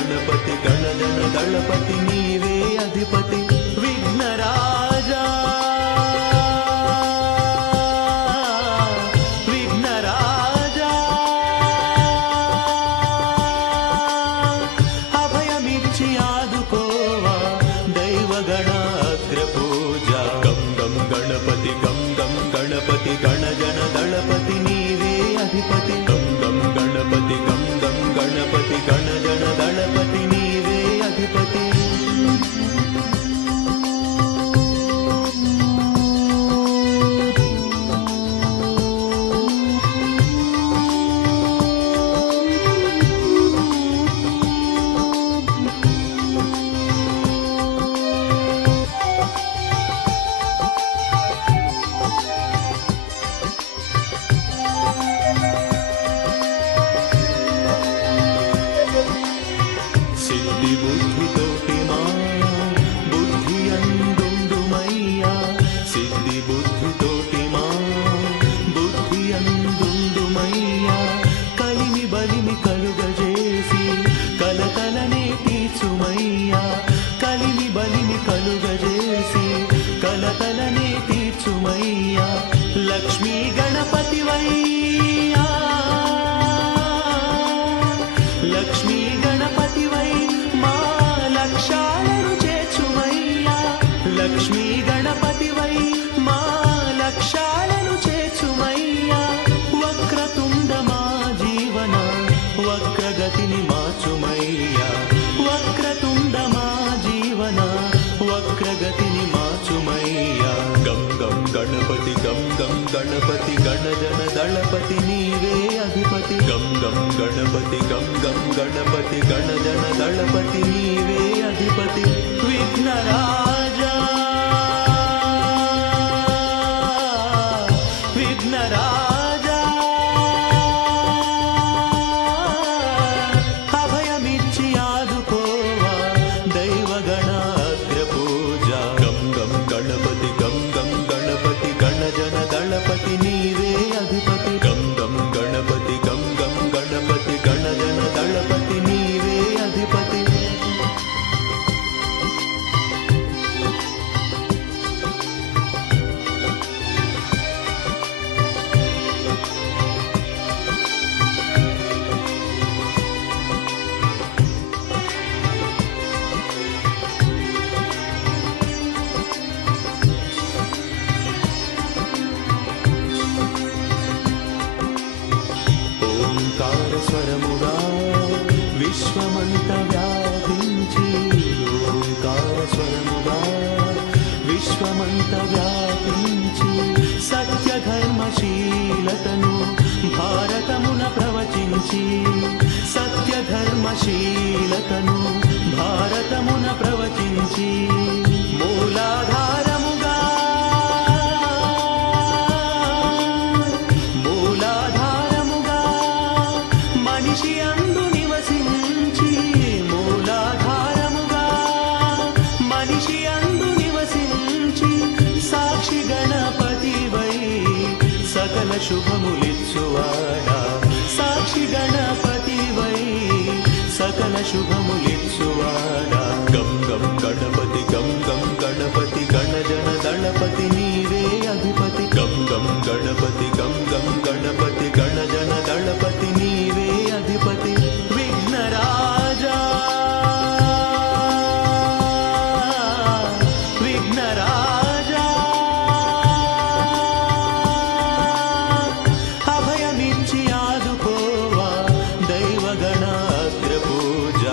గణపతి గణజన దళపతి నీవే అధిపతి విఘ్నరాజా విఘ్నరాజా అభయమిచ్చి ఆదుకోవా దైవగణ అగ్రపూజ గం గం గణపతి గం గం గణపతి గణజన దళపతి నీవే అధిపతి గం గం గణపతి గం గం గణపతి గణజన దళపతి నీవే అధిపతి సిద్ధి బుద్ధితోటి మా బుద్ధి అందుండుమయ్యా సిద్ధి బుద్ధితోటి మా బుద్ధి అందుండుమయ్యా కలిమి బలిమి కలుగజేసి కలకలనే తీర్చుమయ్యా కలిమి బలిమి కలుగజేసి కలకలనే తీర్చుమయ్యా లక్ష్మీ గణపతివయ్యా లక్ష్మీ గణపతివై మా లక్ష్యాలను చేర్చుమయ్యా లక్ష్మీ గణపతివై మా లక్ష్యాలను చేర్చుమయ్యా వక్రతుండ మా జీవన వక్రగతిని మార్చుమయ్యా వక్రతుండ మా జీవన వక్రగతిని మార్చుమయ్యా గం గం గణపతి గం గం గణపతి గణజన దళపతి నీవే అధిపతి గం గం గణపతి గం గం గణపతి గణజన దళపతి నీవే అధిపతి విఘ్నరాజా విఘ్నరాజా అభయమిచ్చి ఆదుకోవా దైవగణ అగ్రపూజ గం గం గణపతి గం గం గణపతి గణజన దళపతి నీవే అధిపతి గం గం గణపతి గం గం గణపతి గణజన దళపతి నీవే అధిపతి ఓంకార స్వరముగా విశ్వమంత వ్యాపించి ఓంకార స్వరముగా విశ్వమంత వ్యాపించి సత్య ధర్మశీలతను భారతమున ప్రవచించి సత్య ధర్మశీలతను భారతమున ప్రవచించి మూలాధారముగా మూలాధారముగా మనిషి అందు నివసించి మూలాధారముగా మనిషి అందు నివసించి సాక్షి గణపతివై సకల శుభములిచ్చువాడా సాక్షి గణపతివై సకల శుభములిచ్చువాడా గం గం గణపతి గం గం గణపతి గణజన దళపతి నీవే అధిపతి గం గం గణపతి గం గం గణపతి గణజన దళపతి నీవే అధిపతి విఘ్నరాజా విఘ్నరాజా అభయమిచ్చి ఆదుకోవా దైవగణ అగ్రపూజ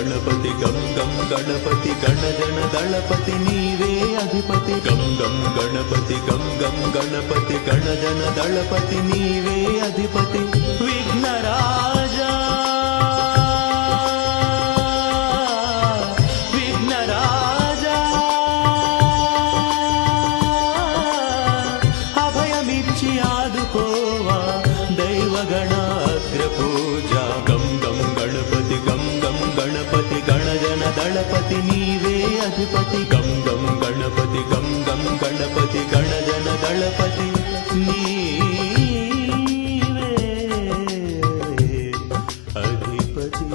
గణపతి గం గం గణపతి గణజన దళపతి నీవే అధిపతి గం గం గణపతి గం గం గణపతి గణజన దళపతి నీవే అధిపతి విఘ్నరాజా విఘ్నరాజా అభయమిచ్చి ఆదుకోవా దైవగణ అగ్రపూజ గం గం గణపతి గం గం గణపతి గణజన దళపతి నీవే అధిపతి గం గం గణపతి గం గం గణపతి గణజన దళపతి నీవే అధిపతి